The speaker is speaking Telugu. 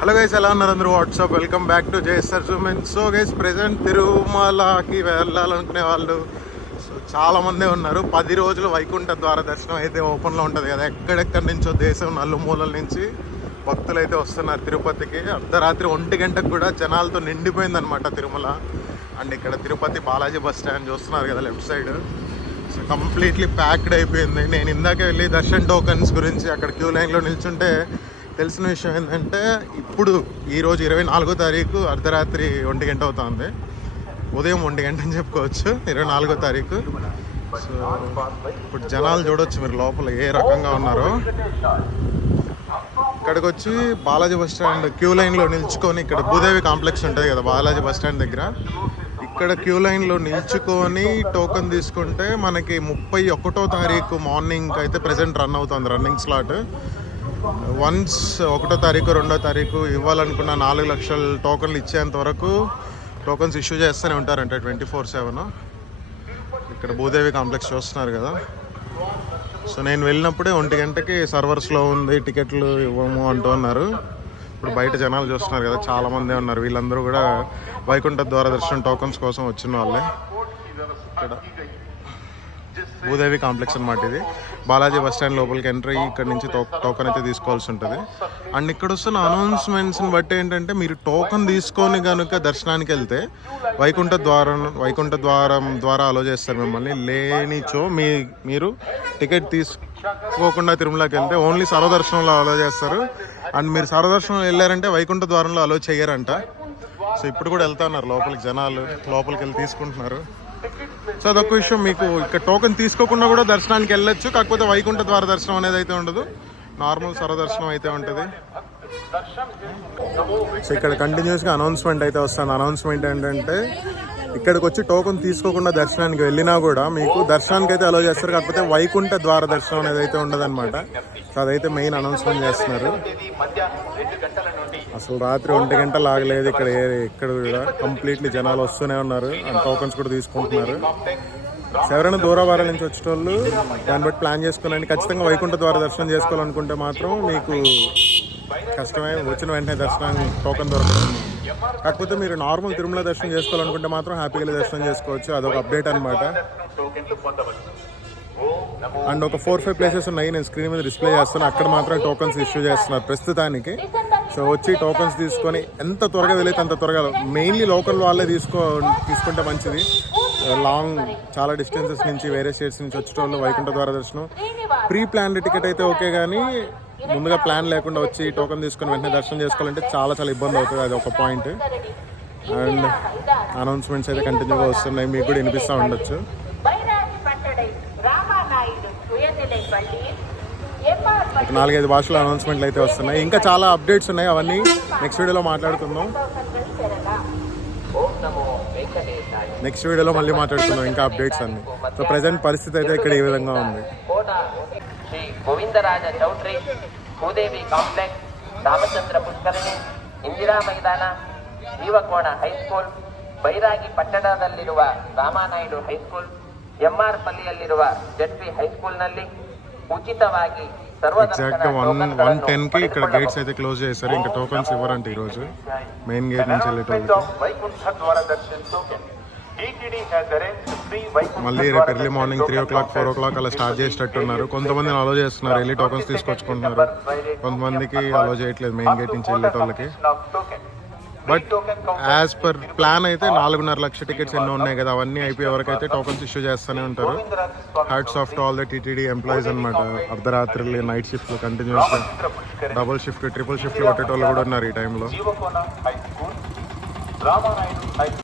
హలో గైస్, ఎలా ఉన్నారు అందరూ? What's up, welcome back to JSR జూమెన్. సో గైస్, ప్రెజెంట్ తిరుమలకి వెళ్ళాలనుకునే వాళ్ళు చాలామందే ఉన్నారు. 10 రోజులు వైకుంఠ ద్వార దర్శనం అయితే ఓపెన్లో ఉంటుంది కదా. ఎక్కడెక్కడి నుంచో దేశం నలుమూలల నుంచి భక్తులు అయితే వస్తున్నారు తిరుపతికి. అర్ధరాత్రి 1 గంటకు కూడా జనాలతో నిండిపోయిందనమాట తిరుమల. అండ్ ఇక్కడ తిరుపతి బాలాజీ బస్ స్టాండ్ చూస్తున్నారు కదా left side. So completely packed అయిపోయింది. నేను ఇందాకే వెళ్ళి దర్శన్ టోకన్స్ గురించి అక్కడ క్యూ లైన్లో నిల్చుంటే తెలిసిన విషయం ఏంటంటే, ఇప్పుడు ఈరోజు 24వ తారీఖు అర్ధరాత్రి 1 గంట అవుతుంది. ఉదయం 1 గంట అని చెప్పుకోవచ్చు, 24వ తారీఖు. సో ఇప్పుడు జనాలు చూడవచ్చు మీరు లోపల ఏ రకంగా ఉన్నారో. ఇక్కడికి వచ్చి బాలాజీ బస్ స్టాండ్ క్యూ లైన్లో నిల్చుకొని, ఇక్కడ భూదేవి కాంప్లెక్స్ ఉంటుంది కదా బాలాజీ బస్ స్టాండ్ దగ్గర, ఇక్కడ క్యూ లైన్లో నిల్చుకొని టోకెన్ తీసుకుంటే మనకి 31వ తారీఖు మార్నింగ్ అయితే ప్రెజెంట్ రన్ అవుతుంది రన్నింగ్ స్లాట్. వన్స్ 1వ తారీఖు 2వ తారీఖు ఇవ్వాలనుకున్న 4 లక్షల టోకన్లు ఇచ్చేంత వరకు టోకన్స్ ఇష్యూ చేస్తూనే ఉంటారంట 24/7. ఇక్కడ భూదేవి కాంప్లెక్స్ చూస్తున్నారు కదా. సో నేను వెళ్ళినప్పుడే 1 గంటకి సర్వర్స్లో ఉంది, టికెట్లు ఇవ్వము అంటూ ఉన్నారు. ఇప్పుడు బయట జనాలు చూస్తున్నారు కదా, చాలామందే ఉన్నారు. వీళ్ళందరూ కూడా వైకుంఠ ద్వార దర్శనం టోకన్స్ కోసం వచ్చిన వాళ్ళే. ఇక్కడ భూదేవి కాంప్లెక్స్ అనమాట ఇది. బాలాజీ బస్ స్టాండ్ లోపలికి ఎంటర్ అయ్యి ఇక్కడ నుంచి టోకన్ అయితే తీసుకోవాల్సి ఉంటుంది. అండ్ ఇక్కడ వస్తున్న అనౌన్స్మెంట్స్ని బట్టి ఏంటంటే, మీరు టోకన్ తీసుకొని కనుక దర్శనానికి వెళ్తే వైకుంఠ ద్వారం ద్వారా అలో చేస్తారు మిమ్మల్ని. లేనిచో మీరు టికెట్ తీసుకోకుండా తిరుమలకి వెళ్తే ఓన్లీ సర్వదర్శనంలో అలో చేస్తారు. అండ్ మీరు సర్వదర్శనం వెళ్ళారంటే వైకుంఠ ద్వారంలో అలో చేయరంట. సో ఇప్పుడు కూడా వెళ్తా ఉన్నారు లోపలికి జనాలు, లోపలికి వెళ్ళి తీసుకుంటున్నారు. సో అదొక విషయం, మీకు ఇక్కడ టోకెన్ తీసుకోకుండా కూడా దర్శనానికి వెళ్ళొచ్చు. కాకపోతే వైకుంఠ ద్వార దర్శనం అనేది అయితే ఉండదు, నార్మల్ సర్వదర్శనం అయితే ఉంటుంది. సో ఇక్కడ కంటిన్యూస్గా అనౌన్స్మెంట్ అయితే వస్తుంది. అనౌన్స్మెంట్ ఏంటంటే, ఇక్కడికి వచ్చి టోకెన్ తీసుకోకుండా దర్శనానికి వెళ్ళినా కూడా మీకు దర్శనానికి అయితే అలో చేస్తారు. కాకపోతే వైకుంఠ ద్వార దర్శనం అనేది అయితే ఉండదు అనమాట. సో అదైతే మెయిన్ అనౌన్స్మెంట్ చేస్తున్నారు. అసలు రాత్రి 1 గంట లాగలేదు ఇక్కడ కూడా. కంప్లీట్లీ జనాలు వస్తూనే ఉన్నారు అండ్ టోకన్స్ కూడా తీసుకుంటున్నారు. ఎవరైనా దూరవారాల నుంచి వచ్చేటోళ్ళు దాన్ని బట్టి ప్లాన్ చేసుకోవాలండి. ఖచ్చితంగా వైకుంఠ ద్వార దర్శనం చేసుకోవాలనుకుంటే మాత్రం మీకు కష్టమే, వచ్చిన వెంటనే దర్శనాన్ని టోకన్ దొరకదు. కాకపోతే మీరు నార్మల్ తిరుమల దర్శనం చేసుకోవాలనుకుంటే మాత్రం హ్యాపీగా దర్శనం చేసుకోవచ్చు. అదొక అప్డేట్ అనమాట. అండ్ ఒక 4-5 ప్లేసెస్ ఉన్నాయి, నేను స్క్రీన్ మీద డిస్ప్లే చేస్తాను. అక్కడ మాత్రం టోకన్స్ ఇష్యూ చేస్తున్నారు ప్రస్తుతానికి. సో వచ్చి టోకన్స్ తీసుకొని ఎంత త్వరగా వెళ్ళైతే అంత త్వరగా, మెయిన్లీ లోకల్ వాళ్ళే తీసుకుంటే మంచిది. లాంగ్ చాలా డిస్టెన్సెస్ నుంచి వేరే స్టేట్స్ నుంచి వచ్చేటోళ్ళు వైకుంఠ ద్వార దర్శనం ప్రీ ప్లాన్డ్ టికెట్ అయితే ఓకే, కానీ ముందుగా ప్లాన్ లేకుండా వచ్చి టోకన్ తీసుకొని వెంటనే దర్శనం చేసుకోవాలంటే చాలా ఇబ్బంది అవుతుంది. అది ఒక పాయింట్. అండ్ అనౌన్స్మెంట్స్ అయితే కంటిన్యూగా వస్తున్నాయి, మీకు కూడా వినిపిస్తూ ఉండొచ్చు. 4-5 భాషల అనౌన్స్మెంట్లు అయితే వస్తున్నాయి. ఇంకా చాలా అప్డేట్స్ ఉన్నాయి, అవన్నీ నెక్స్ట్ వీడియోలో మాట్లాడుకుందాం. మళ్ళీ మాట్లాడుకుందాం ఇంకా అప్డేట్స్ అన్ని. సో ప్రెసెంట్ పరిస్థితి అయితే ఇక్కడ ఈ విధంగా ఉంది. ಶ್ರೀ ಗೋವಿಂದರಾಜ ಚೌಟ್ರಿ, ಭೂದೇವಿ ಕಾಂಪ್ಲೆಕ್ಸ್, ರಾಮಚಂದ್ರ ಪುಷ್ಕರಣಿ, ಇಂದಿರಾ ಮೈದಾನ, ಜೀವಕೋಣ high school, Bairagi ಪಟ್ಟಣದಲ್ಲಿರುವ Rama Naidu high school, M R ಪಲ್ಲಿಯಲ್ಲಿರುವ ಜೆಡ್ಪಿ ಹೈಸ್ಕೂಲ್ನಲ್ಲಿ ಉಚಿತವಾಗಿ ఎగ్జాక్ట్గా 1:10కి ఇక్కడ గేట్స్ అయితే క్లోజ్ చేశారు. ఇంకా టోకన్స్ ఇవ్వరంట ఈరోజు మెయిన్ గేట్ నుంచి వెళ్ళేటోళ్ళకి. మళ్ళీ రేపు ఎర్లీ మార్నింగ్ 3 o'clock 4 o'clock అలా స్టార్ట్ చేసేటట్టున్నారు. కొంతమందిని అలో చేస్తున్నారు, వెళ్ళి టోకన్స్ తీసుకొచ్చుకుంటున్నారు. కొంతమందికి అలో చేయట్లేదు మెయిన్ గేట్ నుంచి వెళ్ళేటోళ్ళకి. బట్ యాజ్ పర్ ప్లాన్ అయితే 4.5 లక్షల టికెట్స్ ఎన్నో ఉన్నాయి కదా, అవన్నీ అయిపోయే వరకు అయితే టోకన్స్ ఇష్యూ చేస్తూనే ఉంటారు. Hats off to all the TTD employees అనమాట. అర్ధరాత్రి నైట్ షిఫ్ట్లు కంటిన్యూస్గా, డబుల్ షిఫ్ట్, ట్రిపుల్ షిఫ్ట్లు కొట్టేటోళ్ళు కూడా ఉన్నారు ఈ టైంలో.